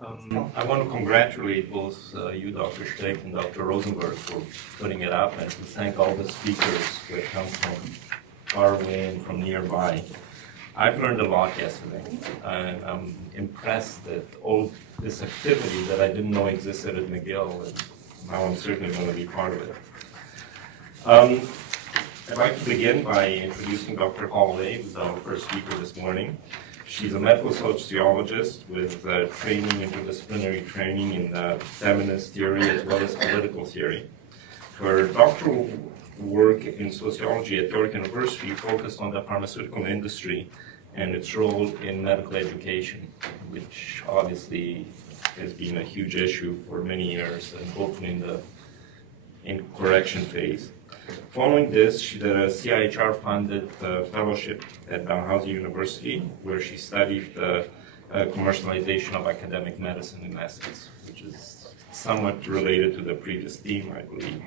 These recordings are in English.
I want to congratulate both you, Dr. Steck, and Dr. Rosenberg for putting it up, and to thank all the speakers who have come from far away and from nearby. I've learned a lot yesterday. I'm impressed at all this activity that I didn't know existed at McGill, and now I'm certainly going to be part of it. I'd like to begin by introducing Dr. Holloway, who's our first speaker this morning. She's a medical sociologist with training, interdisciplinary training in feminist theory as well as political theory. Her doctoral work in sociology at York University focused on the pharmaceutical industry and its role in medical education, which obviously has been a huge issue for many years and hopefully in correction phase. Following this, she did a CIHR-funded fellowship at Dalhousie University, where she studied the commercialization of academic medicine in essence, which is somewhat related to the previous theme, I believe.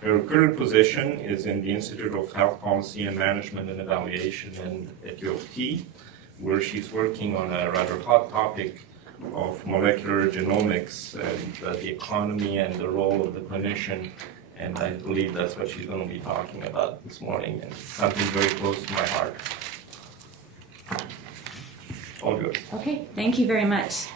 Her current position is in the Institute of Health Policy and Management and Evaluation at U of T, where she's working on a rather hot topic of molecular genomics and the economy and the role of the clinician. And I believe that's what she's going to be talking about this morning, and something very close to my heart. All good. Okay, thank you very much.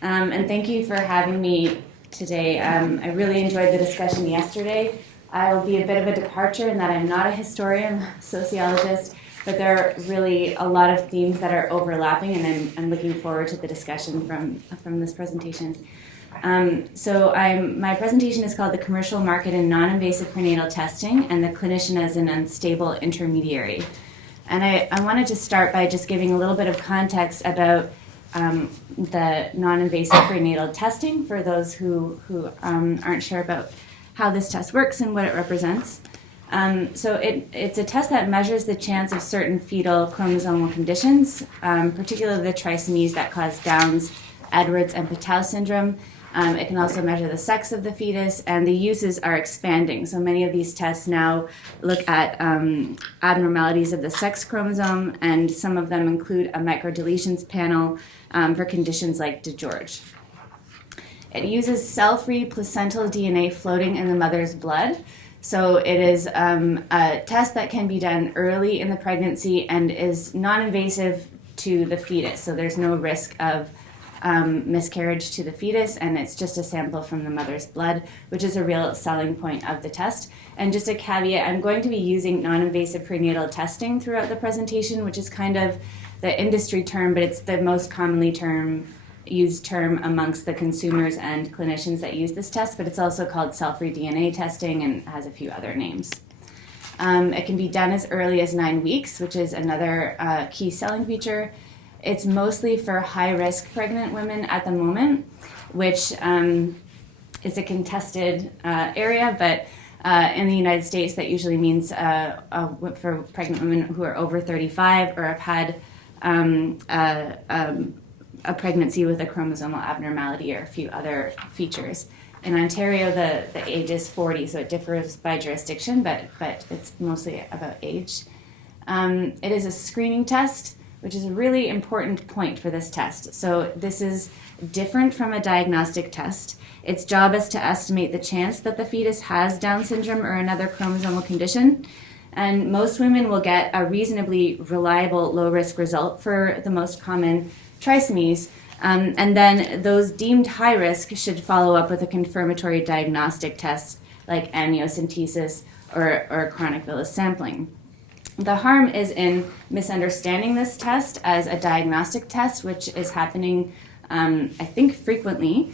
And thank you for having me today. I really enjoyed the discussion yesterday. I will be a bit of a departure in that I'm not a historian, I'm a sociologist, but there are really a lot of themes that are overlapping, and I'm looking forward to the discussion from this presentation. My presentation is called The Commercial Market in Non-Invasive Prenatal Testing and the Clinician as an Unstable Intermediary. And I wanted to start by just giving a little bit of context about the non-invasive prenatal testing for those who aren't sure about how this test works and what it represents. It's a test that measures the chance of certain fetal chromosomal conditions, particularly the trisomies that cause Downs, Edwards, and Patel syndrome. It can also measure the sex of the fetus, and the uses are expanding. So many of these tests now look at abnormalities of the sex chromosome, and some of them include a microdeletions panel for conditions like DeGeorge. It uses cell-free placental DNA floating in the mother's blood. So it is a test that can be done early in the pregnancy and is non-invasive to the fetus. So there's no risk of miscarriage to the fetus, and it's just a sample from the mother's blood, which is a real selling point of the test. And just a caveat, I'm going to be using non-invasive prenatal testing throughout the presentation, which is kind of the industry term, but it's the most commonly used term amongst the consumers and clinicians that use this test, but it's also called cell-free DNA testing and has a few other names. It can be done as early as 9 weeks, which is another key selling feature. It's mostly for high-risk pregnant women at the moment, which is a contested area, but in the United States that usually means for pregnant women who are over 35 or have had a pregnancy with a chromosomal abnormality or a few other features. In Ontario, the age is 40, so it differs by jurisdiction, but it's mostly about age. It is a screening test, which is a really important point for this test. So this is different from a diagnostic test. Its job is to estimate the chance that the fetus has Down syndrome or another chromosomal condition. And most women will get a reasonably reliable low-risk result for the most common trisomies. And then those deemed high risk should follow up with a confirmatory diagnostic test like amniocentesis or chronic villus sampling. The harm is in misunderstanding this test as a diagnostic test, which is happening, I think, frequently,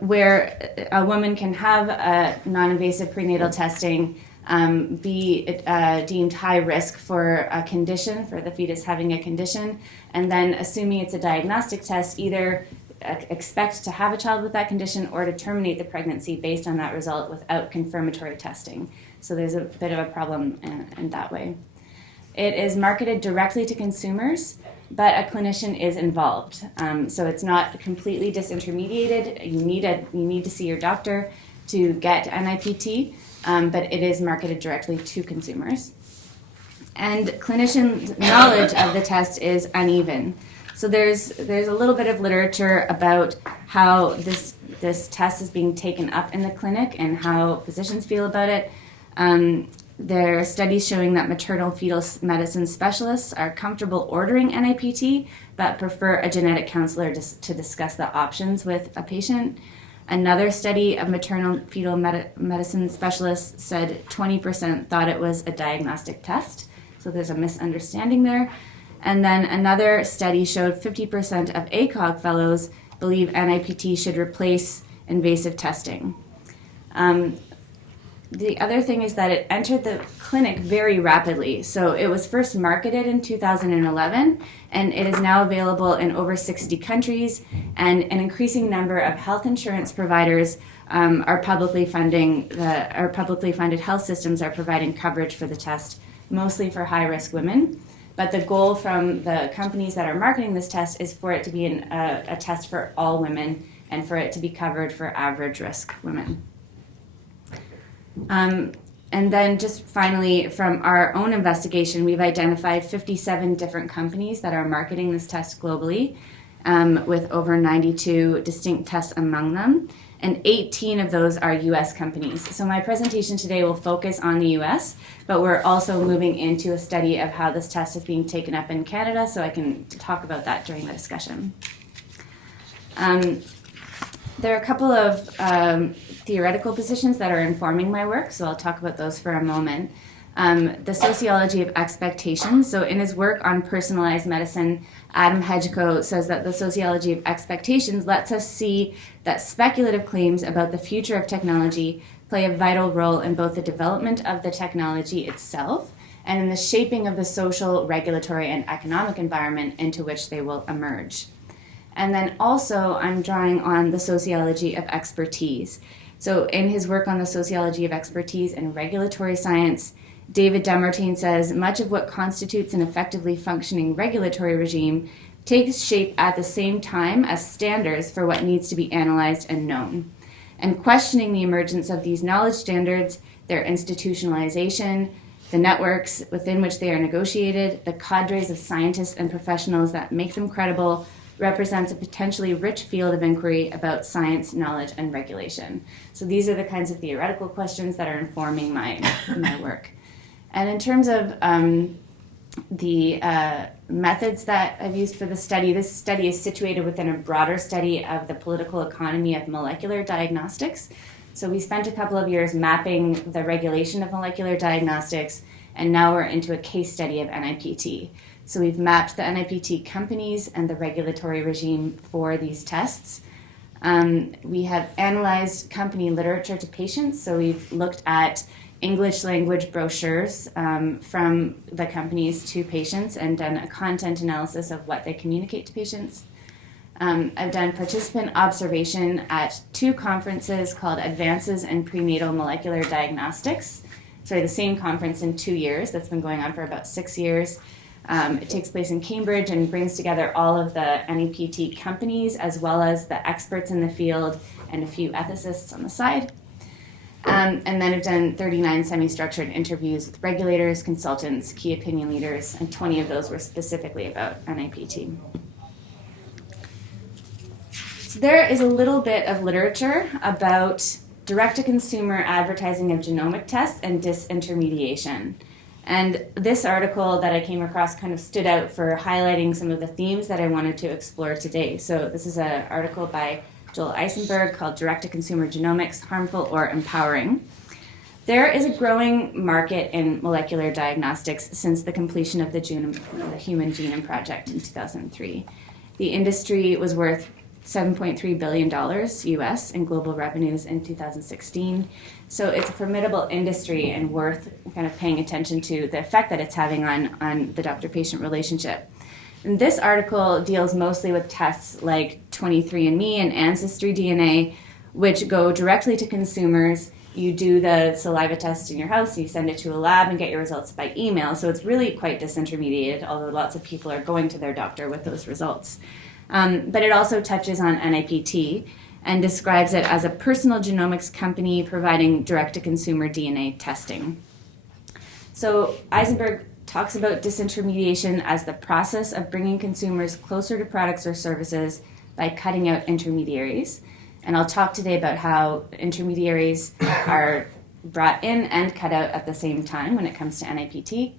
where a woman can have a non-invasive prenatal testing, be deemed high risk for a condition, for the fetus having a condition, and then assuming it's a diagnostic test, either expect to have a child with that condition or to terminate the pregnancy based on that result without confirmatory testing. So there's a bit of a problem in that way. It is marketed directly to consumers, but a clinician is involved. So it's not completely disintermediated. You need to see your doctor to get NIPT, but it is marketed directly to consumers. And clinicians' knowledge of the test is uneven. So there's a little bit of literature about how this test is being taken up in the clinic and how physicians feel about it. There are studies showing that maternal fetal medicine specialists are comfortable ordering NIPT, but prefer a genetic counselor to discuss the options with a patient. Another study of maternal fetal medicine specialists said 20% thought it was a diagnostic test, so there's a misunderstanding there. And then another study showed 50% of ACOG fellows believe NIPT should replace invasive testing. The other thing is that it entered the clinic very rapidly. So it was first marketed in 2011, and it is now available in over 60 countries, and an increasing number of health insurance providers are publicly funded health systems are providing coverage for the test, mostly for high-risk women. But the goal from the companies that are marketing this test is for it to be a test for all women and for it to be covered for average-risk women. And then just finally, from our own investigation, we've identified 57 different companies that are marketing this test globally, with over 92 distinct tests among them, and 18 of those are U.S. companies. So my presentation today will focus on the U.S., but we're also moving into a study of how this test is being taken up in Canada, so I can talk about that during the discussion. There are a couple of theoretical positions that are informing my work, so I'll talk about those for a moment. The sociology of expectations. So in his work on personalized medicine, Adam Hedgecoe says that the sociology of expectations lets us see that speculative claims about the future of technology play a vital role in both the development of the technology itself and in the shaping of the social, regulatory, and economic environment into which they will emerge. And then also I'm drawing on the sociology of expertise. So in his work on the sociology of expertise and regulatory science, David Demartine says much of what constitutes an effectively functioning regulatory regime takes shape at the same time as standards for what needs to be analyzed and known. And questioning the emergence of these knowledge standards, their institutionalization, the networks within which they are negotiated, the cadres of scientists and professionals that make them credible, represents a potentially rich field of inquiry about science, knowledge, and regulation. So these are the kinds of theoretical questions that are informing my work. And in terms of the methods that I've used for the study, this study is situated within a broader study of the political economy of molecular diagnostics. So we spent a couple of years mapping the regulation of molecular diagnostics, and now we're into a case study of NIPT. So we've mapped the NIPT companies and the regulatory regime for these tests. We have analyzed company literature to patients, so we've looked at English language brochures from the companies to patients and done a content analysis of what they communicate to patients. I've done participant observation at 2 conferences called Advances in Prenatal Molecular Diagnostics. The same conference in 2 years. That's been going on for about 6 years. It takes place in Cambridge and brings together all of the NIPT companies as well as the experts in the field and a few ethicists on the side. And then I've done 39 semi-structured interviews with regulators, consultants, key opinion leaders, and 20 of those were specifically about NIPT. So there is a little bit of literature about direct-to-consumer advertising of genomic tests and disintermediation. And this article that I came across kind of stood out for highlighting some of the themes that I wanted to explore today. So this is an article by Joel Eisenberg called Direct-to-Consumer Genomics, Harmful or Empowering. There is a growing market in molecular diagnostics since the completion of the Human Genome Project in 2003. The industry was worth $7.3 billion US in global revenues in 2016. So it's a formidable industry and worth kind of paying attention to the effect that it's having on the doctor-patient relationship. And this article deals mostly with tests like 23andMe and Ancestry DNA, which go directly to consumers. You do the saliva test in your house, you send it to a lab and get your results by email. So it's really quite disintermediated, although lots of people are going to their doctor with those results. But it also touches on NIPT and describes it as a personal genomics company providing direct-to-consumer DNA testing. So Eisenberg talks about disintermediation as the process of bringing consumers closer to products or services by cutting out intermediaries. And I'll talk today about how intermediaries are brought in and cut out at the same time when it comes to NIPT.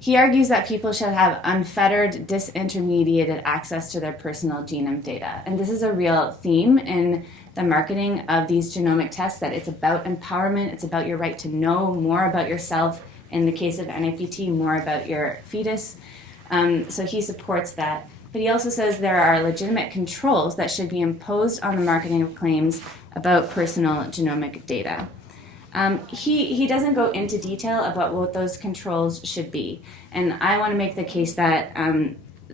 He argues that people should have unfettered, disintermediated access to their personal genome data. And this is a real theme in the marketing of these genomic tests, that it's about empowerment, it's about your right to know more about yourself, in the case of NIPT, more about your fetus. So he supports that. But he also says there are legitimate controls that should be imposed on the marketing of claims about personal genomic data. He doesn't go into detail about what those controls should be. And I want to make the case that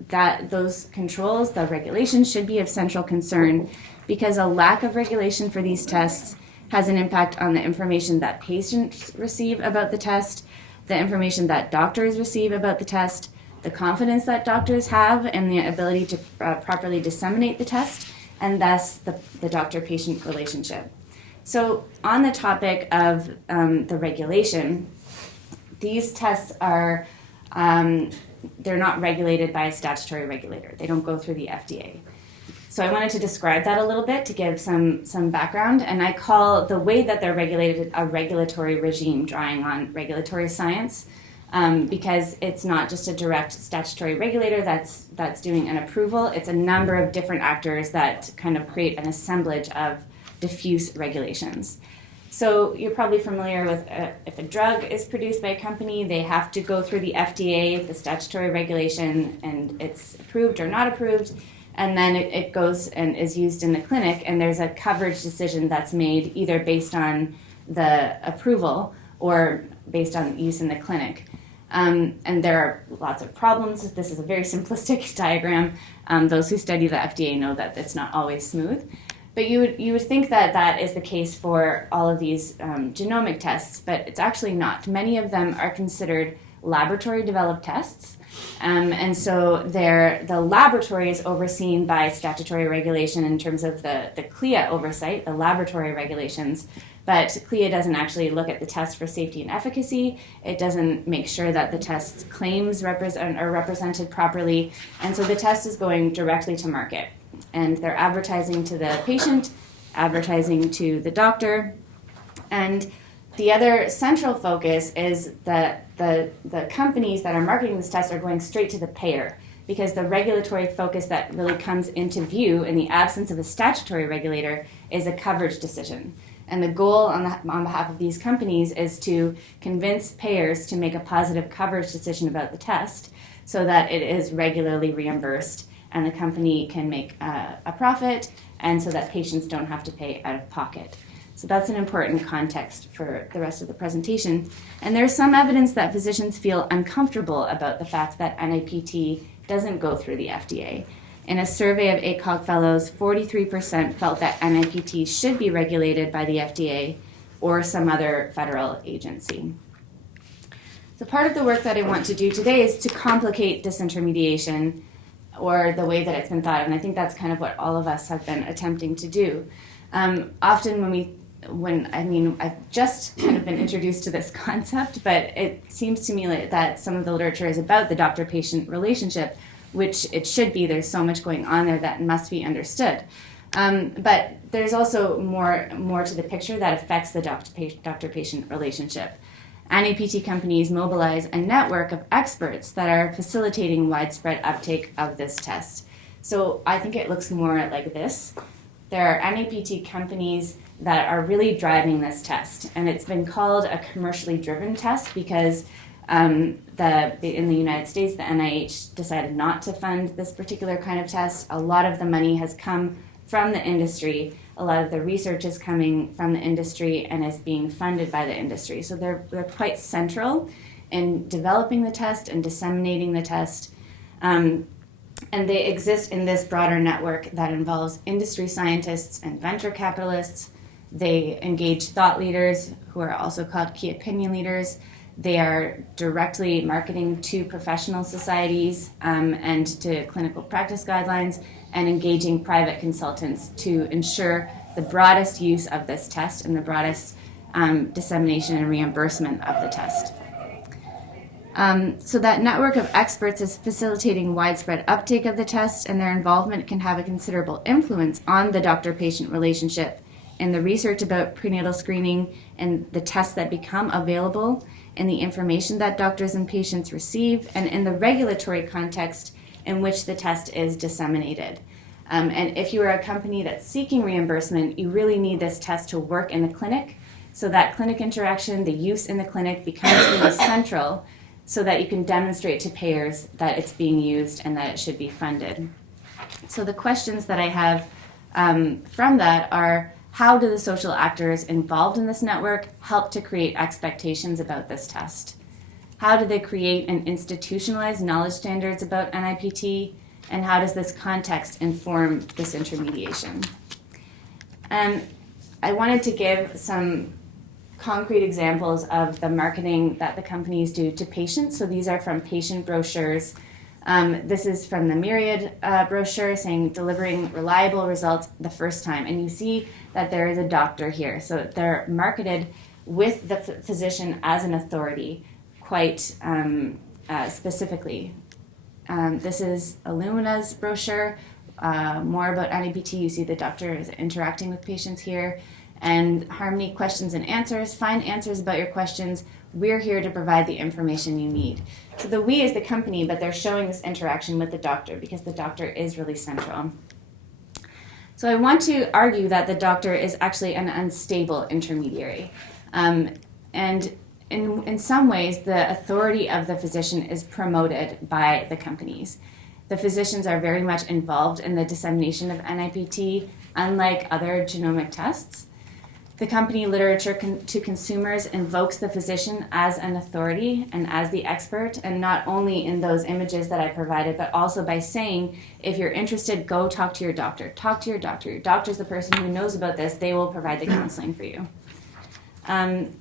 that those controls, the regulations, should be of central concern, because a lack of regulation for these tests has an impact on the information that patients receive about the test, the information that doctors receive about the test, the confidence that doctors have in the ability to properly disseminate the test, and thus the doctor-patient relationship. So on the topic of the regulation, these tests are, they're not regulated by a statutory regulator. They don't go through the FDA. So I wanted to describe that a little bit to give some background, and I call the way that they're regulated a regulatory regime, drawing on regulatory science, because it's not just a direct statutory regulator that's doing an approval. It's a number of different actors that kind of create an assemblage of diffuse regulations. So you're probably familiar with if a drug is produced by a company, they have to go through the FDA, the statutory regulation, and it's approved or not approved. And then it goes and is used in the clinic, and there's a coverage decision that's made either based on the approval or based on use in the clinic. And there are lots of problems. This is a very simplistic diagram. Those who study the FDA know that it's not always smooth. But you would think that that is the case for all of these genomic tests, but it's actually not. Many of them are considered laboratory-developed tests. And so the laboratory is overseen by statutory regulation in terms of the CLIA oversight, the laboratory regulations, but CLIA doesn't actually look at the test for safety and efficacy. It doesn't make sure that the test's claims are represented properly, and so the test is going directly to market. And they're advertising to the patient, advertising to the doctor, and the other central focus is that the companies that are marketing this test are going straight to the payer, because the regulatory focus that really comes into view in the absence of a statutory regulator is a coverage decision. And the goal on behalf of these companies is to convince payers to make a positive coverage decision about the test so that it is regularly reimbursed and the company can make a profit, and so that patients don't have to pay out of pocket. So that's an important context for the rest of the presentation. And there's some evidence that physicians feel uncomfortable about the fact that NIPT doesn't go through the FDA. In a survey of ACOG fellows, 43% felt that NIPT should be regulated by the FDA or some other federal agency. So part of the work that I want to do today is to complicate disintermediation, or the way that it's been thought of, and I think that's kind of what all of us have been attempting to do. Often I've just kind of been introduced to this concept, but it seems to me that some of the literature is about the doctor-patient relationship, which it should be. There's so much going on there that must be understood. But there's also more to the picture that affects the doctor-patient relationship. NIPT companies mobilize a network of experts that are facilitating widespread uptake of this test. So I think it looks more like this. There are NIPT companies that are really driving this test, and it's been called a commercially driven test because in the United States, the NIH decided not to fund this particular kind of test. A lot of the money has come from the industry. A lot of the research is coming from the industry and is being funded by the industry. So they're quite central in developing the test and disseminating the test. And they exist in this broader network that involves industry scientists and venture capitalists. They engage thought leaders who are also called key opinion leaders. They are directly marketing to professional societies and to clinical practice guidelines, and engaging private consultants to ensure the broadest use of this test and the broadest dissemination and reimbursement of the test. So that network of experts is facilitating widespread uptake of the test, and their involvement can have a considerable influence on the doctor-patient relationship in the research about prenatal screening and the tests that become available, in the information that doctors and patients receive, and in the regulatory context in which the test is disseminated. And if you are a company that's seeking reimbursement, you really need this test to work in the clinic, so that clinic interaction, the use in the clinic, becomes really central, so that you can demonstrate to payers that it's being used and that it should be funded. So the questions that I have from that are, how do the social actors involved in this network help to create expectations about this test? How do they create and institutionalize knowledge standards about NIPT? And how does this context inform disintermediation? And I wanted to give some concrete examples of the marketing that the companies do to patients. So these are from patient brochures. This is from the Myriad brochure saying delivering reliable results the first time. And you see that there is a doctor here. So they're marketed with the physician as an authority quite specifically. This is Illumina's brochure, more about NIPT. You see the doctor is interacting with patients here. And Harmony questions and answers. Find answers about your questions. We're here to provide the information you need. So the we is the company, but they're showing this interaction with the doctor because the doctor is really central. So I want to argue that the doctor is actually an unstable intermediary. And in some ways, the authority of the physician is promoted by the companies. The physicians are very much involved in the dissemination of NIPT, unlike other genomic tests. The company literature to consumers invokes the physician as an authority and as the expert, and not only in those images that I provided, but also by saying, if you're interested, go talk to your doctor. Talk to your doctor. Your doctor's the person who knows about this. They will provide the counseling for you. And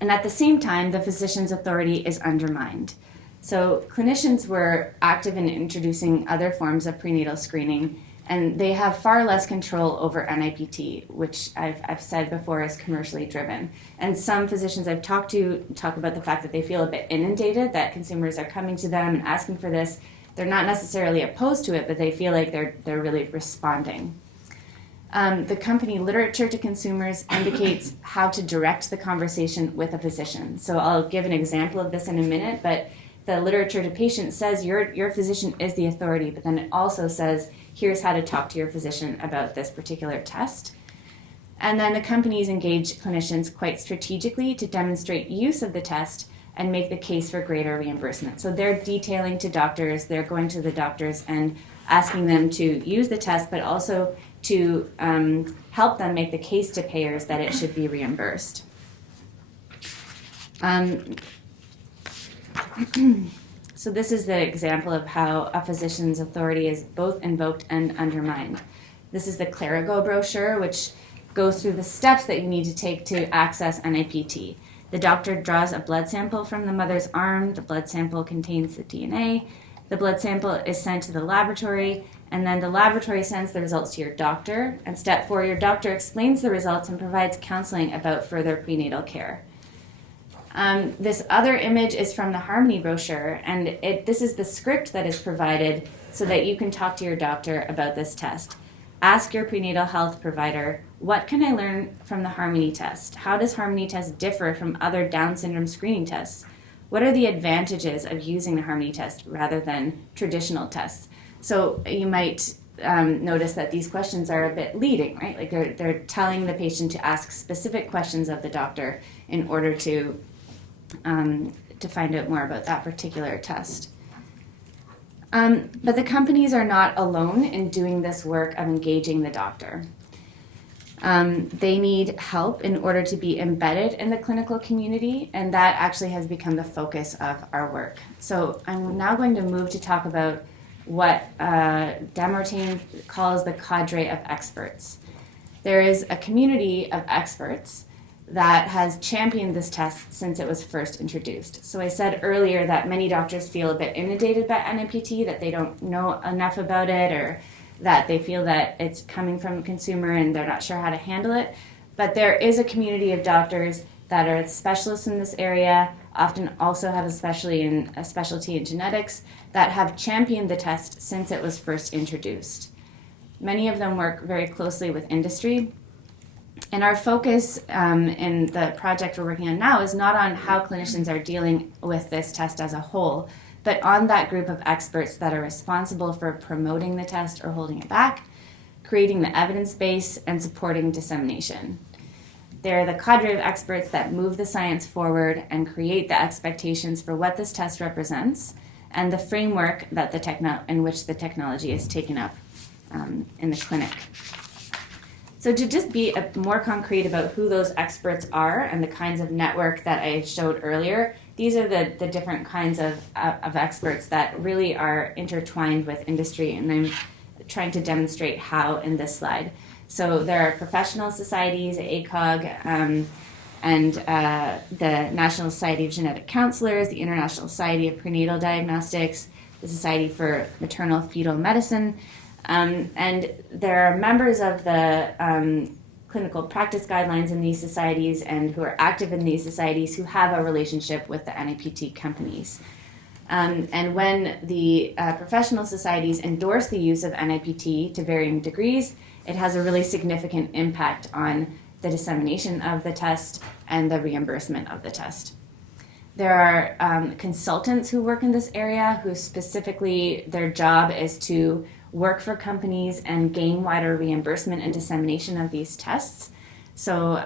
at the same time, the physician's authority is undermined. So clinicians were active in introducing other forms of prenatal screening, and they have far less control over NIPT, which I've said before is commercially driven. And some physicians I've talked to talk about the fact that they feel a bit inundated, that consumers are coming to them and asking for this. They're not necessarily opposed to it, but they feel like they're really responding. The company literature to consumers indicates how to direct the conversation with a physician. So I'll give an example of this in a minute, but the literature to patients says your physician is the authority, but then it also says, here's how to talk to your physician about this particular test. And then the companies engage clinicians quite strategically to demonstrate use of the test and make the case for greater reimbursement. So they're detailing to doctors, they're going to the doctors and asking them to use the test, but also to help them make the case to payers that it should be reimbursed. So this is the example of how a physician's authority is both invoked and undermined. This is the Clerical Brochure, which goes through the steps that you need to take to access NIPT. The doctor draws a blood sample from the mother's arm. The blood sample contains the DNA. The blood sample is sent to the laboratory, and then the laboratory sends the results to your doctor. And step 4, your doctor explains the results and provides counseling about further prenatal care. This other image is from the Harmony brochure, and this is the script that is provided so that you can talk to your doctor about this test. Ask your prenatal health provider, what can I learn from the Harmony test? How does Harmony test differ from other Down syndrome screening tests? What are the advantages of using the Harmony test rather than traditional tests? So you might notice that these questions are a bit leading, right? Like they're telling the patient to ask specific questions of the doctor in order to find out more about that particular test. But the companies are not alone in doing this work of engaging the doctor. They need help in order to be embedded in the clinical community, and that actually has become the focus of our work. So I'm now going to move to talk about what Demartine calls the cadre of experts. There is a community of experts that has championed this test since it was first introduced. So I said earlier that many doctors feel a bit inundated by NIPT, that they don't know enough about it, or that they feel that it's coming from a consumer and they're not sure how to handle it. But there is a community of doctors that are specialists in this area, often also have a specialty in genetics, that have championed the test since it was first introduced. Many of them work very closely with industry. And our focus in the project we're working on now is not on how clinicians are dealing with this test as a whole, but on that group of experts that are responsible for promoting the test or holding it back, creating the evidence base, and supporting dissemination. They're the cadre of experts that move the science forward and create the expectations for what this test represents and the framework that in which the technology is taken up in the clinic. So to just be more concrete about who those experts are and the kinds of network that I showed earlier, these are the different kinds of experts that really are intertwined with industry, and I'm trying to demonstrate how in this slide. So there are professional societies, ACOG, and the National Society of Genetic Counselors, the International Society of Prenatal Diagnostics, the Society for Maternal Fetal Medicine, and there are members of the clinical practice guidelines in these societies and who are active in these societies who have a relationship with the NIPT companies. And when the professional societies endorse the use of NIPT to varying degrees, it has a really significant impact on the dissemination of the test and the reimbursement of the test. There are consultants who work in this area who specifically their job is to work for companies and gain wider reimbursement and dissemination of these tests. So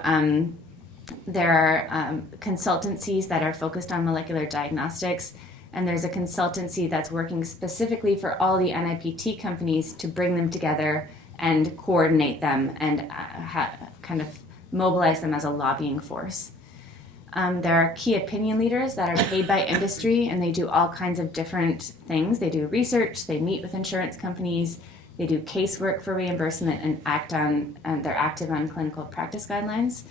there are consultancies that are focused on molecular diagnostics, and there's a consultancy that's working specifically for all the NIPT companies to bring them together and coordinate them and kind of mobilize them as a lobbying force. There are key opinion leaders that are paid by industry, and they do all kinds of different things. They do research, they meet with insurance companies, they do casework for reimbursement, and they're active on clinical practice guidelines.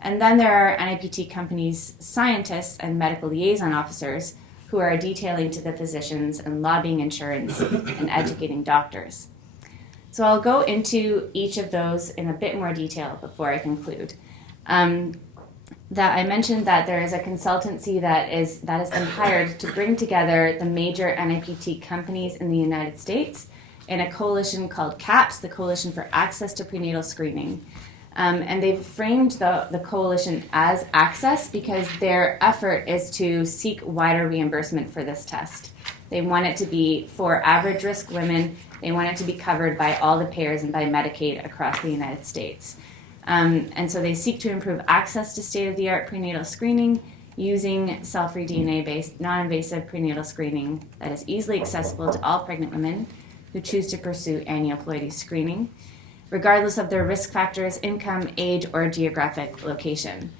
And then there are NIPT companies' scientists and medical liaison officers who are detailing to the physicians and lobbying insurance and educating doctors. So I'll go into each of those in a bit more detail before I conclude. That I mentioned that there is a consultancy that has been hired to bring together the major NIPT companies in the United States in a coalition called CAPS, the Coalition for Access to Prenatal Screening. And they've framed the coalition as access because their effort is to seek wider reimbursement for this test. They want it to be for average risk women. They want it to be covered by all the payers and by Medicaid across the United States. And so they seek to improve access to state-of-the-art prenatal screening using cell-free DNA-based non-invasive prenatal screening that is easily accessible to all pregnant women who choose to pursue aneuploidies screening, regardless of their risk factors, income, age, or geographic location.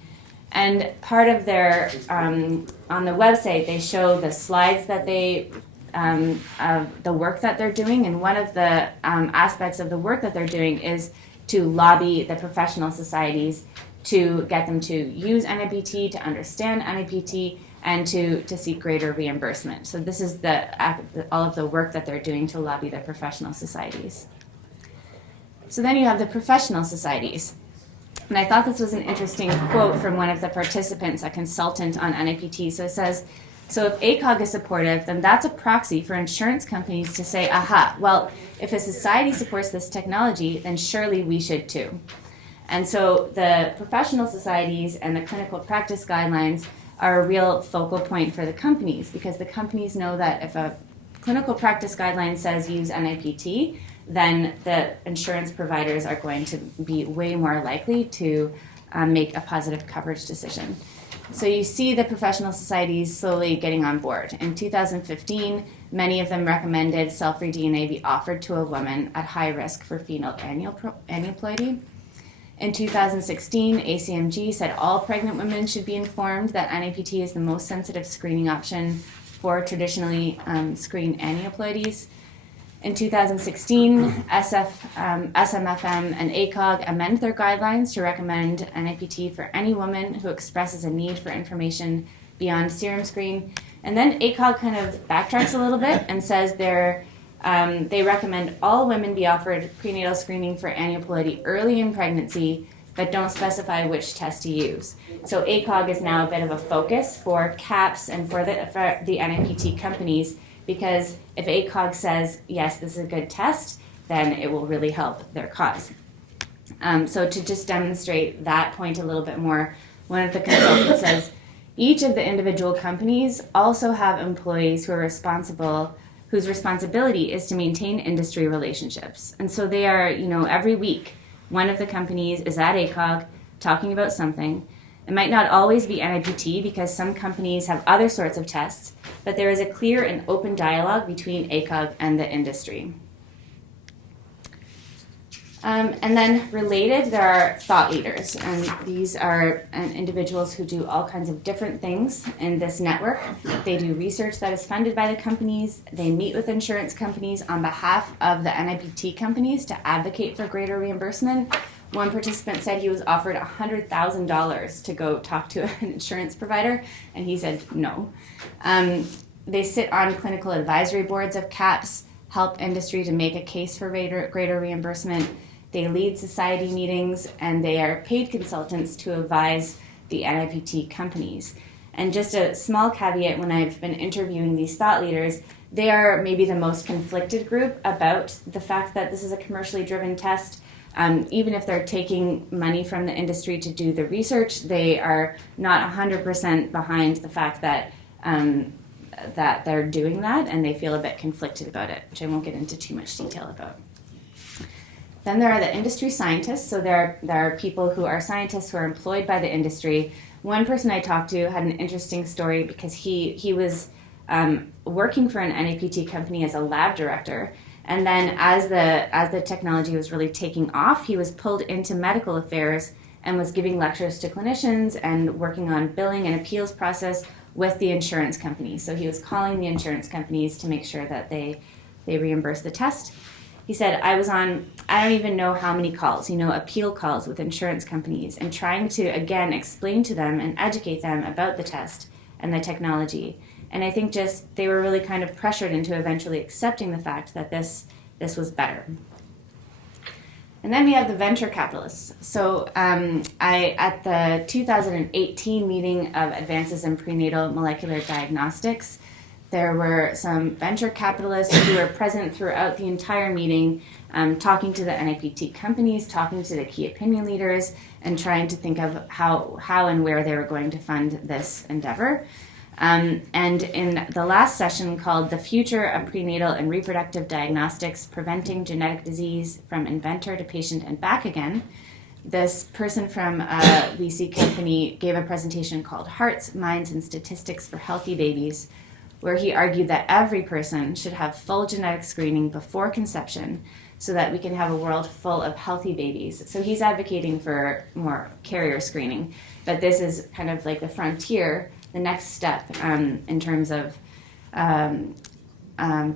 And part of their, on the website, they show the slides that the work that they're doing, and one of the aspects of the work that they're doing is to lobby the professional societies to get them to use NIPT, to understand NIPT, and to seek greater reimbursement. So this is all of the work that they're doing to lobby the professional societies. So then you have the professional societies. And I thought this was an interesting quote from one of the participants, a consultant on NIPT. So it says, so if ACOG is supportive, then that's a proxy for insurance companies to say, aha, well, if a society supports this technology, then surely we should too. And so the professional societies and the clinical practice guidelines are a real focal point for the companies, because the companies know that if a clinical practice guideline says use NIPT, then the insurance providers are going to be way more likely to make a positive coverage decision. So you see the professional societies slowly getting on board. In 2015, many of them recommended cell-free DNA be offered to a woman at high risk for fetal aneuploidy. In 2016, ACMG said all pregnant women should be informed that NIPT is the most sensitive screening option for traditionally screened aneuploidies. In 2016, SMFM and ACOG amend their guidelines to recommend NIPT for any woman who expresses a need for information beyond serum screen. And then ACOG kind of backtracks a little bit and says they recommend all women be offered prenatal screening for aneuploidy early in pregnancy but don't specify which test to use. So ACOG is now a bit of a focus for CAPS and for the NIPT companies, because if ACOG says, yes, this is a good test, then it will really help their cause. So to just demonstrate that point a little bit more, one of the consultants says, each of the individual companies also have employees who are responsible, whose responsibility is to maintain industry relationships. And so they are, every week, one of the companies is at ACOG talking about something. It might not always be NIPT because some companies have other sorts of tests, but there is a clear and open dialogue between ACOG and the industry. And then related, there are thought leaders, and these are individuals who do all kinds of different things in this network. They do research that is funded by the companies. They meet with insurance companies on behalf of the NIPT companies to advocate for greater reimbursement. One participant said he was offered $100,000 to go talk to an insurance provider, and he said no. They sit on clinical advisory boards of CAPS, help industry to make a case for greater reimbursement. They lead society meetings, and they are paid consultants to advise the NIPT companies. And just a small caveat, when I've been interviewing these thought leaders, they are maybe the most conflicted group about the fact that this is a commercially driven test. Even if they're taking money from the industry to do the research, they are not 100% behind the fact that that they're doing that, and they feel a bit conflicted about it, which I won't get into too much detail about. Then there are the industry scientists. So there are people who are scientists who are employed by the industry. One person I talked to had an interesting story because he was working for an NIPT company as a lab director, and then as the technology was really taking off, he was pulled into medical affairs and was giving lectures to clinicians and working on billing and appeals process with the insurance companies. So he was calling the insurance companies to make sure that they reimburse the test. He said, I was on, I don't even know how many calls, appeal calls with insurance companies, and trying to, again, explain to them and educate them about the test and the technology. And I think just they were really kind of pressured into eventually accepting the fact that this was better. And then we have the venture capitalists. So at the 2018 meeting of Advances in Prenatal Molecular Diagnostics, there were some venture capitalists who were present throughout the entire meeting, talking to the NIPT companies, talking to the key opinion leaders, and trying to think of how and where they were going to fund this endeavor. And in the last session called The Future of Prenatal and Reproductive Diagnostics, Preventing Genetic Disease from Inventor to Patient and Back Again, this person from a VC company gave a presentation called Hearts, Minds, and Statistics for Healthy Babies, where he argued that every person should have full genetic screening before conception so that we can have a world full of healthy babies. So he's advocating for more carrier screening, but this is kind of like the frontier, the next step in terms of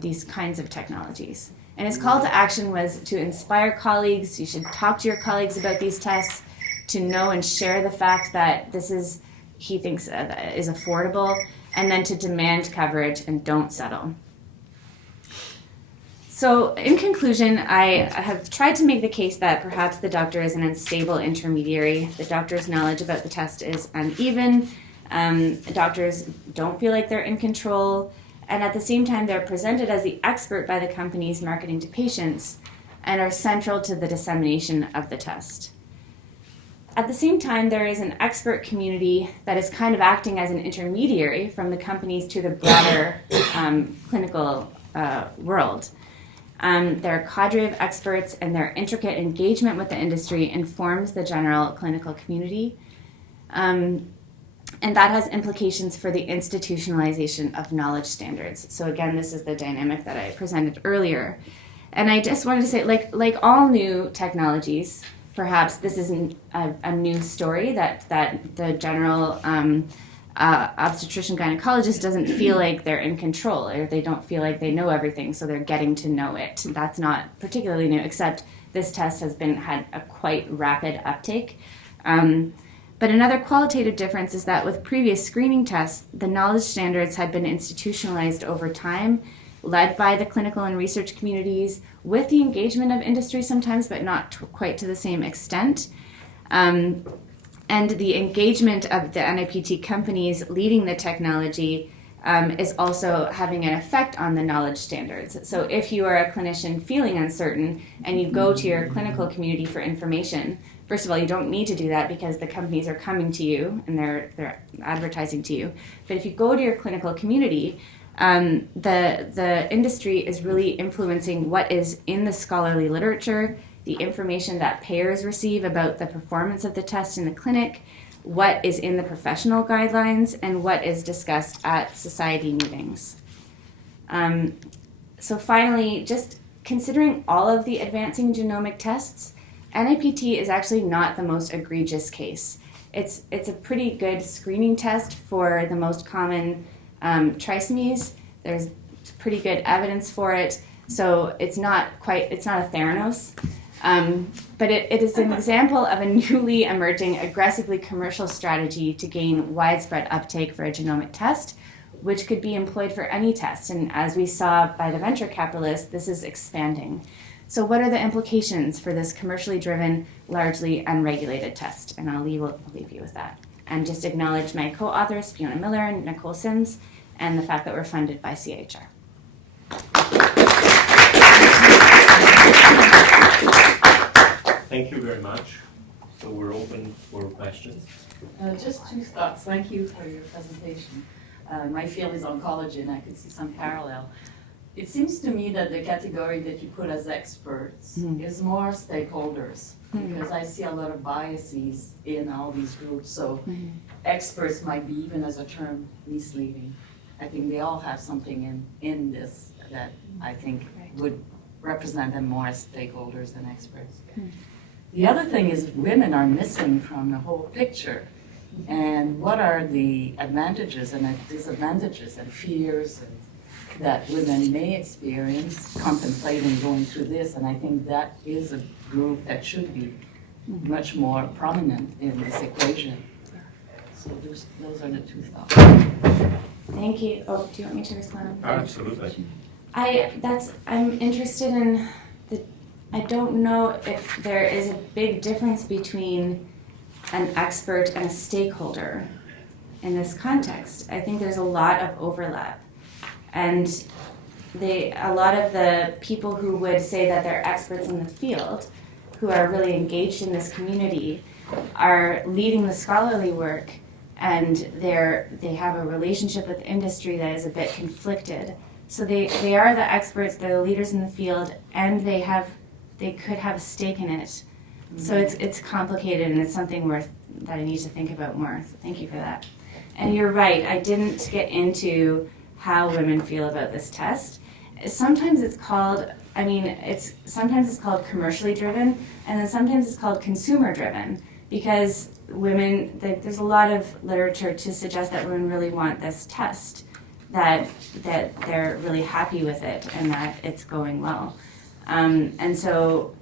these kinds of technologies. And his call to action was to inspire colleagues. You should talk to your colleagues about these tests, to know and share the fact that this is, he thinks, is affordable, and then to demand coverage and don't settle. So in conclusion, I have tried to make the case that perhaps the doctor is an unstable intermediary. The doctor's knowledge about the test is uneven. Doctors don't feel like they're in control. And at the same time, they're presented as the expert by the companies marketing to patients and are central to the dissemination of the test. At the same time, there is an expert community that is kind of acting as an intermediary from the companies to the broader clinical world. They're a cadre of experts, and their intricate engagement with the industry informs the general clinical community. And that has implications for the institutionalization of knowledge standards. So again, this is the dynamic that I presented earlier. And I just wanted to say, like all new technologies, perhaps this isn't a new story that the general obstetrician gynecologist doesn't feel like they're in control, or they don't feel like they know everything, so they're getting to know it. That's not particularly new, except this test has had a quite rapid uptake. But another qualitative difference is that with previous screening tests, the knowledge standards had been institutionalized over time, led by the clinical and research communities, with the engagement of industry sometimes, but not quite to the same extent. And the engagement of the NIPT companies leading the technology is also having an effect on the knowledge standards. So if you are a clinician feeling uncertain and you go to your clinical community for information, first of all, you don't need to do that because the companies are coming to you and they're advertising to you. But if you go to your clinical community, the industry is really influencing what is in the scholarly literature, the information that payers receive about the performance of the test in the clinic, what is in the professional guidelines, and what is discussed at society meetings. So finally, just considering all of the advancing genomic tests, NIPT is actually not the most egregious case. It's a pretty good screening test for the most common trisomies. There's pretty good evidence for it, so it's not a Theranos. But it is an example of a newly emerging aggressively commercial strategy to gain widespread uptake for a genomic test, which could be employed for any test. And as we saw by the venture capitalists, this is expanding. So what are the implications for this commercially driven, largely unregulated test? And I'll leave you with that. And just acknowledge my co-authors, Fiona Miller and Nicole Sims, and the fact that we're funded by CHR. Thank you very much. So we're open for questions. Just two thoughts. Thank you for your presentation. My field is oncology, and I could see some parallel. It seems to me that the category that you put as experts is more stakeholders, because I see a lot of biases in all these groups. So experts might be, even as a term, misleading. I think they all have something in this that I think would represent them more as stakeholders than experts. The other thing is women are missing from the whole picture. And what are the advantages and disadvantages and fears that women may experience contemplating going through this? And I think that is a group that should be much more prominent in this equation. So those are the two thoughts. Thank you. Oh, do you want me to respond? Absolutely. I'm interested in I don't know if there is a big difference between an expert and a stakeholder in this context. I think there's a lot of overlap. And a lot of the people who would say that they're experts in the field, who are really engaged in this community, are leading the scholarly work, and they have a relationship with industry that is a bit conflicted. So they are the experts, they're the leaders in the field, and they could have a stake in it. So it's complicated, and it's something that I need to think about more. So thank you for that. And you're right, I didn't get into how women feel about this test. Sometimes it's called commercially driven, and then sometimes it's called consumer driven, because women, there's a lot of literature to suggest that women really want this test, that they're really happy with it and that it's going well. And so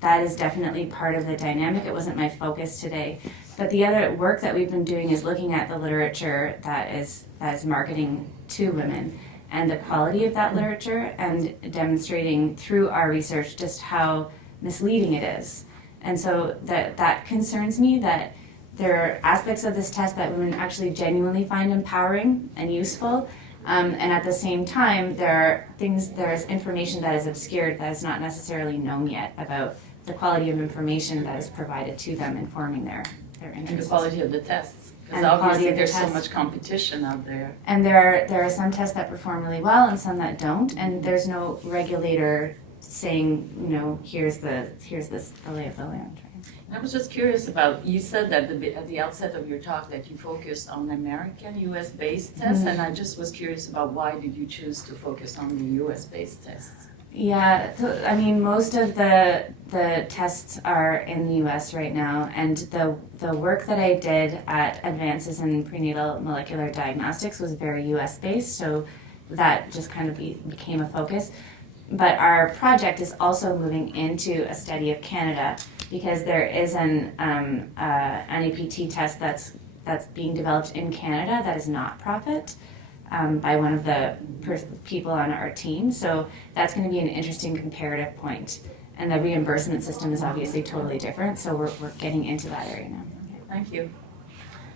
that is definitely part of the dynamic. It wasn't my focus today. But the other work that we've been doing is looking at the literature that is marketing to women and the quality of that literature, and demonstrating through our research just how misleading it is. And so that concerns me, that there are aspects of this test that women actually genuinely find empowering and useful. And at the same time, there's information that is obscured, that is not necessarily known yet about the quality of information that is provided to them, informing their interests. And the quality of the tests. Because And obviously there's tests. so much competition out there. And there are some tests that perform really well and some that don't, and there's no regulator saying, here's this the lay of the land. I was just curious about, you said that at the outset of your talk that you focused on American US-based tests, and I just was curious about why did you choose to focus on the US-based tests? Yeah, most of the tests are in the US right now, and the work that I did at Advances in Prenatal Molecular Diagnostics was very US-based, so that just kind of became a focus. But our project is also moving into a study of Canada, because there is an NIPT test that's being developed in Canada that is not profit by one of the people on our team. So that's going to be an interesting comparative point. And the reimbursement system is obviously totally different, so we're getting into that area now. Thank you.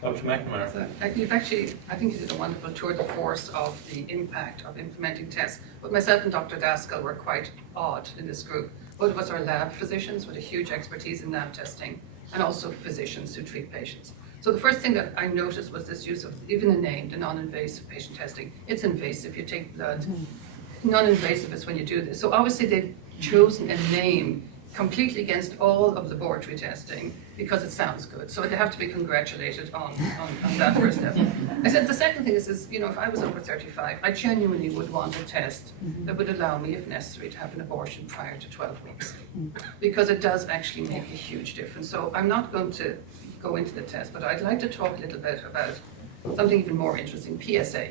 Dr. McNamara. So you've actually, I think you did a wonderful tour de force of the impact of implementing tests. But myself and Dr. Daskal were quite odd in this group. Both of us are lab physicians with a huge expertise in lab testing, and also physicians who treat patients. So the first thing that I noticed was this use of, even the name, the non-invasive patient testing. It's invasive, you take blood. Non-invasive is when you do this. So obviously they've chosen a name completely against all of laboratory testing because it sounds good. So they have to be congratulated on that first step. I said the second thing is, if I was over 35, I genuinely would want a test that would allow me, if necessary, to have an abortion prior to 12 weeks. Because it does actually make a huge difference. So I'm not going to go into the test, but I'd like to talk a little bit about something even more interesting, PSA.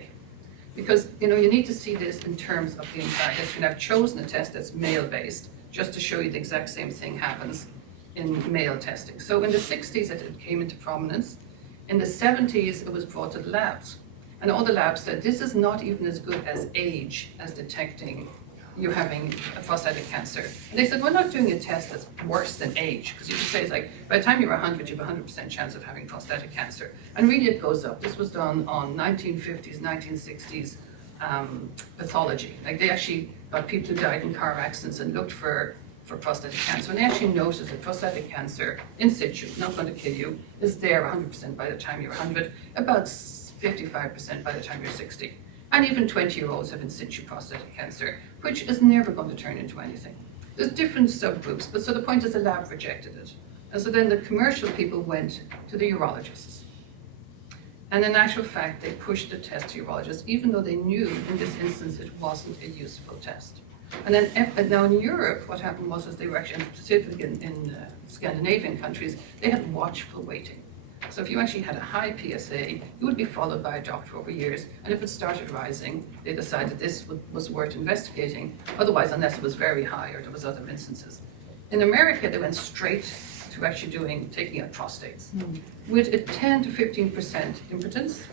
Because you need to see this in terms of the entire history. And I've chosen a test that's male-based, just to show you the exact same thing happens in male testing. So in the 60s, it came into prominence. In the 70s, it was brought to the labs. And all the labs said, this is not even as good as age as detecting you having a prostatic cancer. And they said, we're not doing a test that's worse than age, because you could say, it's like, by the time you're 100, you have a 100% chance of having prostatic cancer. And really it goes up. This was done on 1950s, 1960s pathology. Like they actually got people who died in car accidents and looked for prostatic cancer. And they actually noticed that prostatic cancer in situ, not going to kill you, is there 100% by the time you're 100, about 55% by the time you're 60. And even 20-year-olds have in situ prostatic cancer, which is never going to turn into anything. There's different subgroups, but so the point is the lab rejected it. And so then the commercial people went to the urologists. And in actual fact, they pushed the test to urologists, even though they knew in this instance it wasn't a useful test. And then now in Europe, what happened was they were actually, specifically in Scandinavian countries, they had watchful waiting. So if you actually had a high PSA, you would be followed by a doctor over years, and if it started rising, they decided this was worth investigating. Otherwise, unless it was very high or there was other instances. In America, they went straight to actually taking out prostates with a 10 to 15% impotence,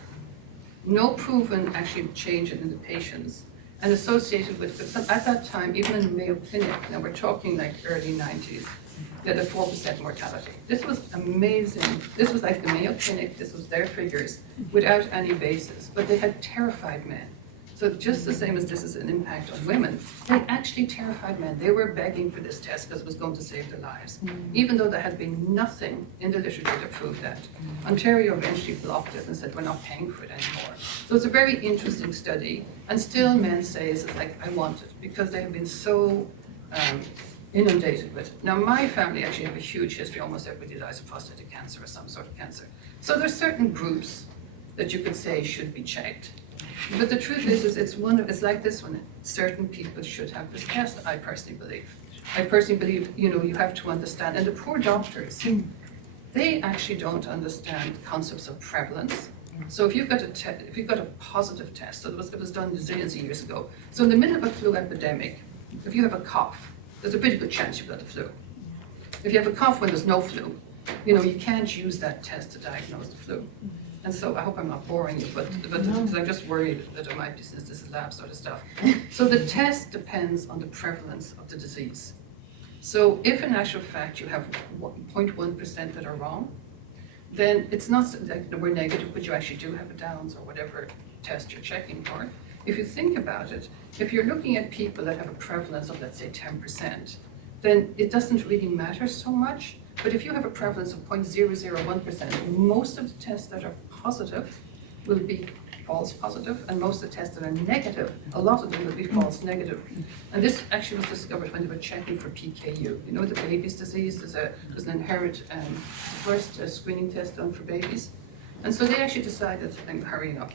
no proven actually change in the patients, and associated with, at that time, even in the Mayo Clinic, now we're talking like early 90s, they had a 4% mortality. This was amazing. This was like the Mayo Clinic, this was their figures, without any basis, but they had terrified men. So just the same as this is an impact on women, they actually terrified men. They were begging for this test because it was going to save their lives, even though there had been nothing in the literature to prove that. Ontario eventually blocked it and said, we're not paying for it anymore. So it's a very interesting study, and still men say, it's like, I want it, because they have been so inundated with it. Now my family actually have a huge history, almost everybody dies of prostatic cancer or some sort of cancer. So there's certain groups that you could say should be checked. But the truth is it's like this one. Certain people should have this test, I personally believe. I personally believe, you have to understand, and the poor doctors, they actually don't understand concepts of prevalence. So if you've got a positive test, so it was done zillions of years ago. So in the middle of a flu epidemic, if you have a cough, there's a pretty good chance you've got the flu. If you have a cough when there's no flu, you can't use that test to diagnose the flu. And so I hope I'm not boring you, but because I'm just worried that it might be, since this is lab sort of stuff. So the test depends on the prevalence of the disease. So if in actual fact you have 0.1% that are wrong, then it's not like we're negative, but you actually do have a Downs or whatever test you're checking for. If you think about it, if you're looking at people that have a prevalence of, let's say, 10%, then it doesn't really matter so much. But if you have a prevalence of 0.001%, most of the tests that are positive will be false positive, and most of the tests that are negative, a lot of them will be false negative. And this actually was discovered when they were checking for PKU. The baby's disease, there's an inherent first screening test done for babies. And so they actually decided, I'm hurrying up,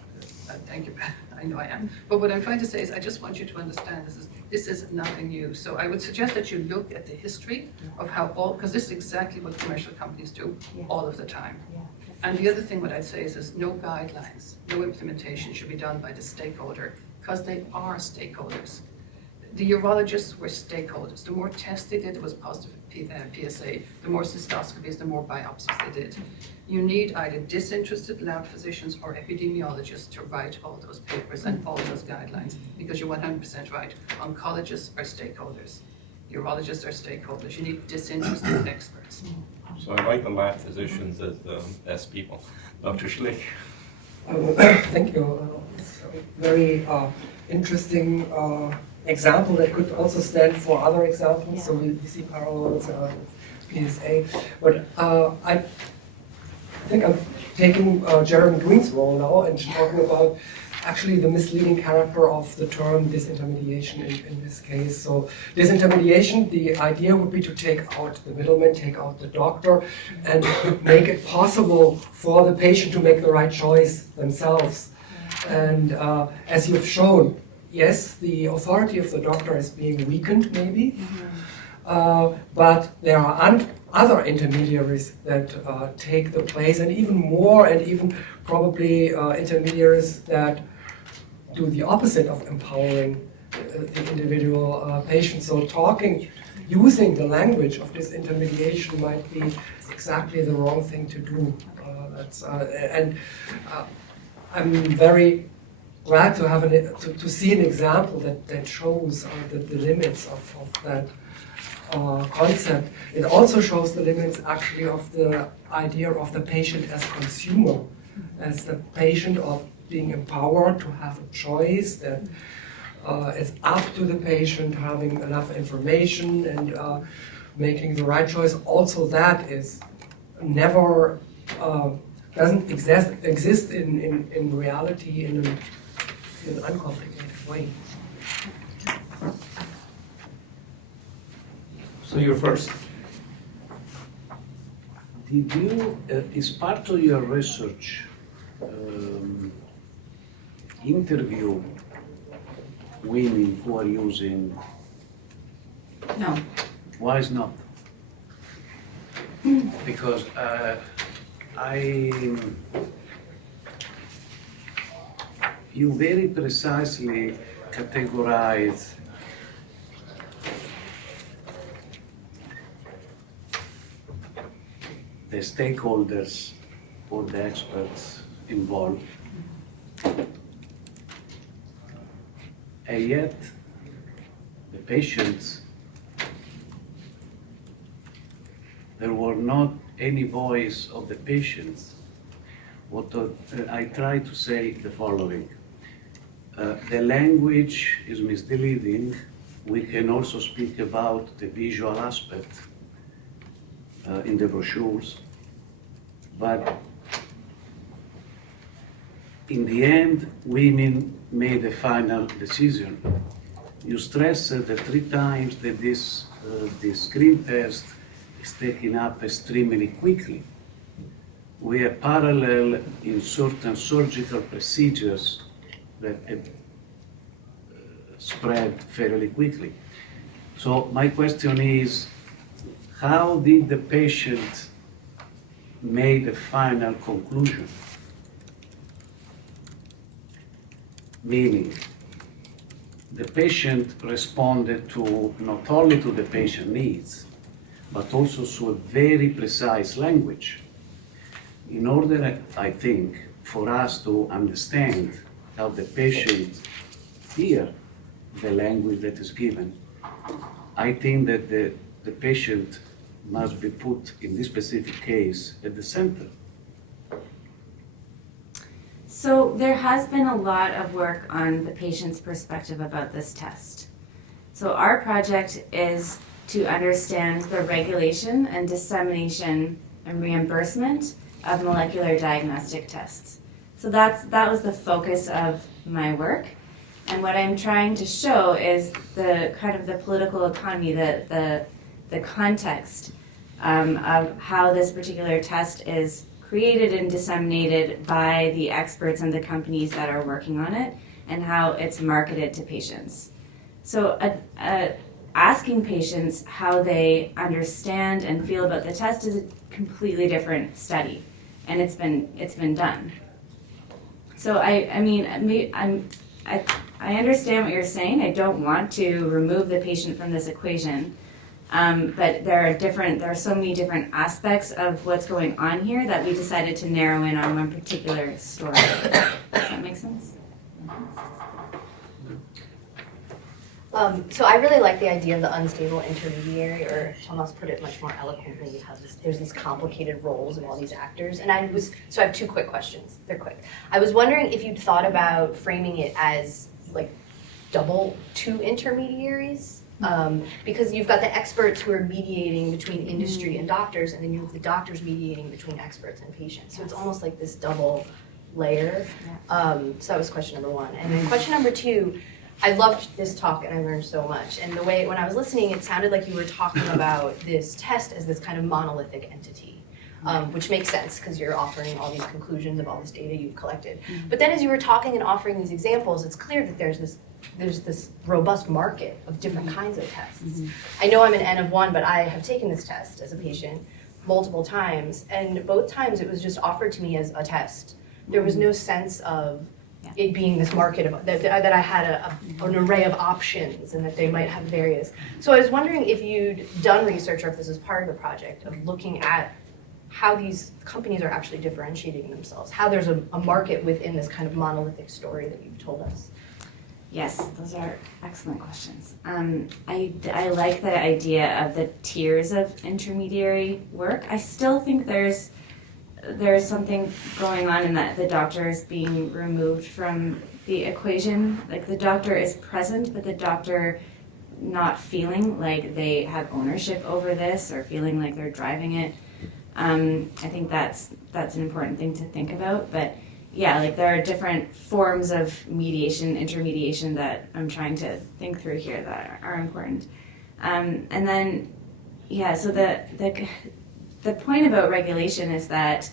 thank you, I know I am. But what I'm trying to say is I just want you to understand this is nothing new. So I would suggest that you look at the history of how because this is exactly what commercial companies do all of the time. And the other thing what I'd say is no guidelines, no implementation should be done by the stakeholder, because they are stakeholders. The urologists were stakeholders. The more tests they did, it was positive PSA. The more cystoscopies, the more biopsies they did. You need either disinterested lab physicians or epidemiologists to write all those papers and all those guidelines, because you're 100% right. Oncologists are stakeholders. urologists are stakeholders. You need disinterested experts. So I like the lab physicians as the best people. Dr. Schlick. Thank you. It's a very interesting example that could also stand for other examples. Yeah. So we see parallels PSA. But I think I'm taking Jeremy Green's role now and talking about actually the misleading character of the term disintermediation in this case. So disintermediation, the idea would be to take out the middleman, take out the doctor, and make it possible for the patient to make the right choice themselves. And as you've shown, yes, the authority of the doctor is being weakened maybe, but there are other intermediaries that take the place, and even more, and even probably intermediaries that do the opposite of empowering the individual patient. So using the language of disintermediation might be exactly the wrong thing to do. I'm very glad to have to see an example that shows the limits of that concept. It also shows the limits actually of the idea of the patient as consumer, as the patient of being empowered to have a choice that is up to the patient having enough information and making the right choice. Also, that is never doesn't exist in reality in an uncomplicated way. So you're first. Did you, as part of your research, interview women who are using? No. Why is not? Because you very precisely categorize the stakeholders or the experts involved, and yet the patients, there were not any voice of the patients. What I try to say the following. The language is misleading. We can also speak about the visual aspect in the brochures, but in the end, women made a final decision. You stressed that 3 times that this screen test is taken up extremely quickly. We are parallel in certain surgical procedures that spread fairly quickly. So my question is, how did the patient make the final conclusion? Meaning, the patient responded to not only to the patient needs, but also to a very precise language. In order, I think, for us to understand how the patient hear the language that is given, I think that the patient must be put, in this specific case, at the center. So there has been a lot of work on the patient's perspective about this test. So our project is to understand the regulation and dissemination and reimbursement of molecular diagnostic tests. So that was the focus of my work. And what I'm trying to show is the kind of the political economy, the context of how this particular test is created and disseminated by the experts and the companies that are working on it, and how it's marketed to patients. So asking patients how they understand and feel about the test is a completely different study, and it's been done. So I understand what you're saying. I don't want to remove the patient from this equation, but there are so many different aspects of what's going on here that we decided to narrow in on one particular story. Does that make sense? So I really like the idea of the unstable intermediary, or Thomas put it much more eloquently, how there's these complicated roles of all these actors. And I have two quick questions. They're quick. I was wondering if you'd thought about framing it as like two intermediaries, because you've got the experts who are mediating between industry and doctors, and then you have the doctors mediating between experts and patients. So it's almost like this double layer. So that was question number one. And then question number two, I loved this talk and I learned so much. And the way, when I was listening, it sounded like you were talking about this test as this kind of monolithic entity, which makes sense because you're offering all these conclusions of all this data you've collected. But then as you were talking and offering these examples, it's clear that there's this robust market of different kinds of tests. I know I'm an N of 1, but I have taken this test as a patient multiple times, and both times it was just offered to me as a test. There was no sense of it being this market of that I had an array of options and that they might have various. So I was wondering if you'd done research, or if this is part of the project of looking at how these companies are actually differentiating themselves, how there's a market within this kind of monolithic story that you've told us. Yes, those are excellent questions. I like the idea of the tiers of intermediary work. I still think there's something going on in that the doctor is being removed from the equation. Like the doctor is present, but the doctor not feeling like they have ownership over this or feeling like they're driving it. I think that's an important thing to think about. But yeah, like there are different forms of mediation, intermediation that I'm trying to think through here that are important. And then, yeah, so the point about regulation is that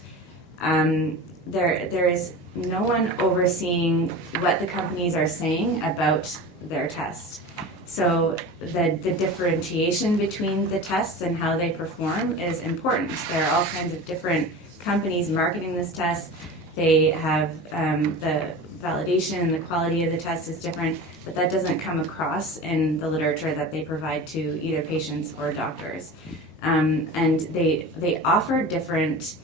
there is no one overseeing what the companies are saying about their test. So the differentiation between the tests and how they perform is important. There are all kinds of different companies marketing this test. They have the validation and the quality of the test is different, but that doesn't come across in the literature that they provide to either patients or doctors. And they offer different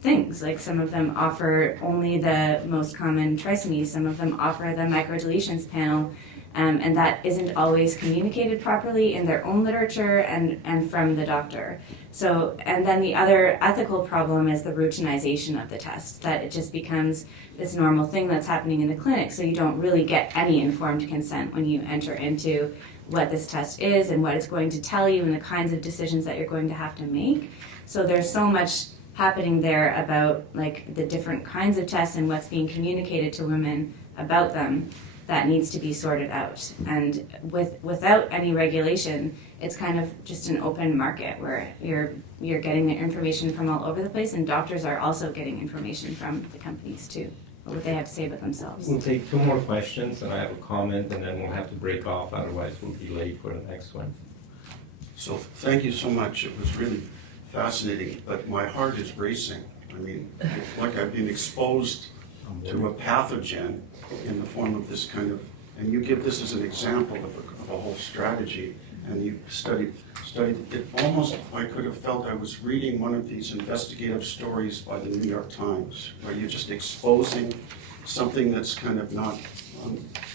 things. Like some of them offer only the most common trisomies, some of them offer the microdeletions panel, and that isn't always communicated properly in their own literature and from the doctor. So, and then the other ethical problem is the routinization of the test, that it just becomes this normal thing that's happening in the clinic, so you don't really get any informed consent when you enter into what this test is and what it's going to tell you and the kinds of decisions that you're going to have to make. So there's so much happening there about like the different kinds of tests and what's being communicated to women about them that needs to be sorted out. And without any regulation, it's kind of just an open market where you're getting the information from all over the place, and doctors are also getting information from the companies too, what they have to say about themselves. We'll take two more questions, and I have a comment, and then we'll have to break off, otherwise we'll be late for the next one. So thank you so much. It was really fascinating, but my heart is racing. I mean, like I've been exposed to a pathogen in the form of this kind of, and you give this as an example of a whole strategy, and you've studied it. Almost, I could have felt I was reading one of these investigative stories by the New York Times, where you're just exposing something that's kind of not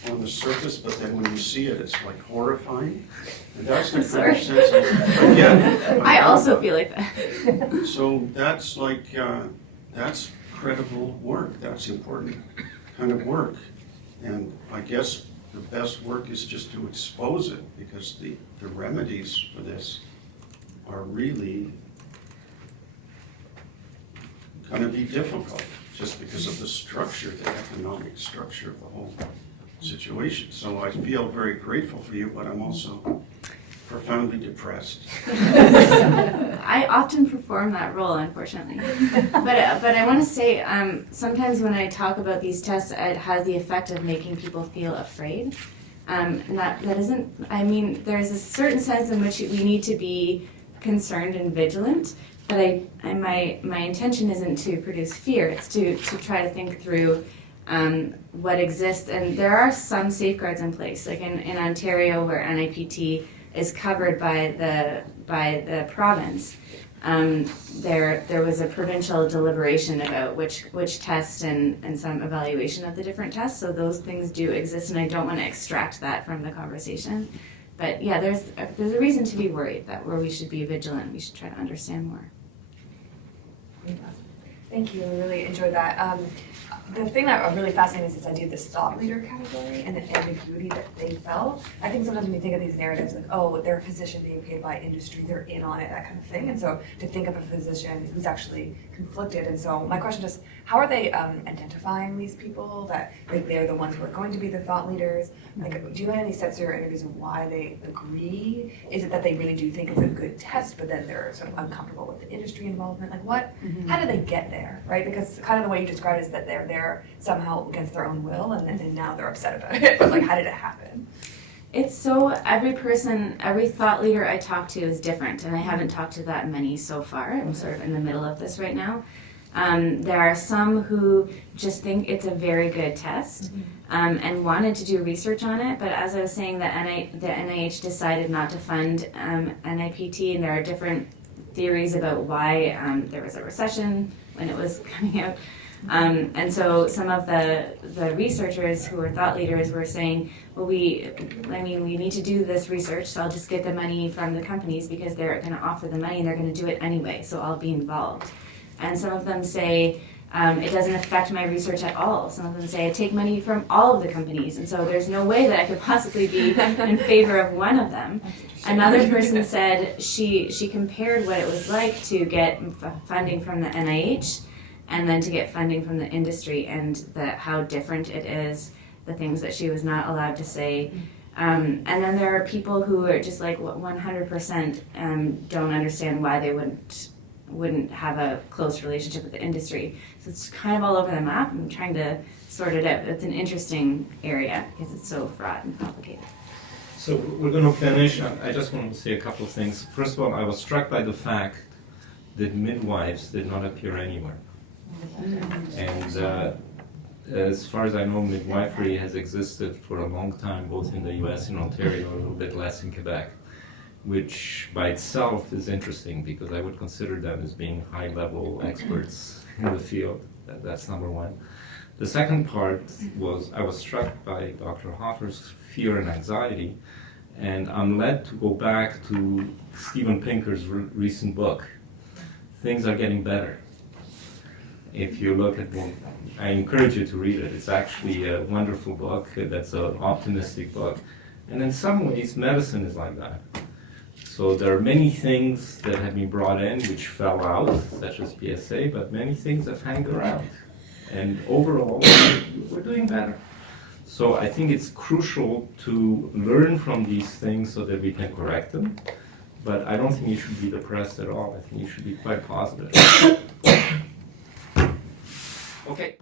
on the surface, but then when you see it, it's like horrifying. And that's the kind of sense of, again, I also feel like that. so that's like, that's credible work. That's important kind of work. And I guess the best work is just to expose it, because the remedies for this are really going to be difficult just because of the structure, the economic structure of the whole situation. So I feel very grateful for you, but I'm also profoundly depressed. I often perform that role, unfortunately. But I want to say, sometimes when I talk about these tests, it has the effect of making people feel afraid. And that isn't, I mean, there's a certain sense in which we need to be concerned and vigilant, but my intention isn't to produce fear. It's to try to think through what exists. And there are some safeguards in place, like in Ontario where NIPT is covered by the province. There was a provincial deliberation about which test and some evaluation of the different tests. So those things do exist, and I don't want to extract that from the conversation. But yeah, there's a reason to be worried that where we should be vigilant. We should try to understand more. Thank you. I really enjoyed that. The thing that really fascinating is this idea of this thought leader category and the ambiguity that they felt. I think sometimes when you think of these narratives, like, oh, they're a physician being paid by industry, they're in on it, that kind of thing. And so to think of a physician who's actually conflicted. And so my question is, how are they identifying these people that like they're the ones who are going to be the thought leaders? Like, do you have any sense of your interviews of why they agree? Is it that they really do think it's a good test, but then they're sort of uncomfortable with the industry involvement? Like, what? How do they get there, right? Because kind of the way you described it is that they're there somehow against their own will, and now they're upset about it. But like, how did it happen? It's so, every person, every thought leader I talk to is different, and I haven't talked to that many so far. I'm sort of in the middle of this right now. There are some who just think it's a very good test and wanted to do research on it, but as I was saying, the NIH decided not to fund NIPT, and there are different theories about why there was a recession when it was coming out. And so some of the researchers who were thought leaders were saying, well, we need to do this research, so I'll just get the money from the companies because they're going to offer the money and they're going to do it anyway, so I'll be involved. And some of them say, it doesn't affect my research at all. Some of them say, I take money from all of the companies, and so there's no way that I could possibly be in favor of one of them. Another person said she compared what it was like to get funding from the NIH and then to get funding from the industry, and how different it is, the things that she was not allowed to say. And then there are people who are just like 100% don't understand why they wouldn't have a close relationship with the industry. So it's kind of all over the map. I'm trying to sort it out. It's an interesting area because it's so fraught and complicated. So we're going to finish. I just want to say a couple of things. First of all, I was struck by the fact that midwives did not appear anywhere. And as far as I know, midwifery has existed for a long time, both in the US and Ontario, a little bit less in Quebec, which by itself is interesting because I would consider them as being high-level experts in the field. That's number one. The second part was I was struck by Dr. Hoffer's fear and anxiety, and I'm led to go back to Steven Pinker's recent book. Things are getting better. If you look at one, I encourage you to read it. It's actually a wonderful book. That's an optimistic book. And in some ways, medicine is like that. So there are many things that have been brought in which fell out, such as PSA, but many things have hung around. And overall, we're doing better. So I think it's crucial to learn from these things so that we can correct them. But I don't think you should be depressed at all. I think you should be quite positive. Okay.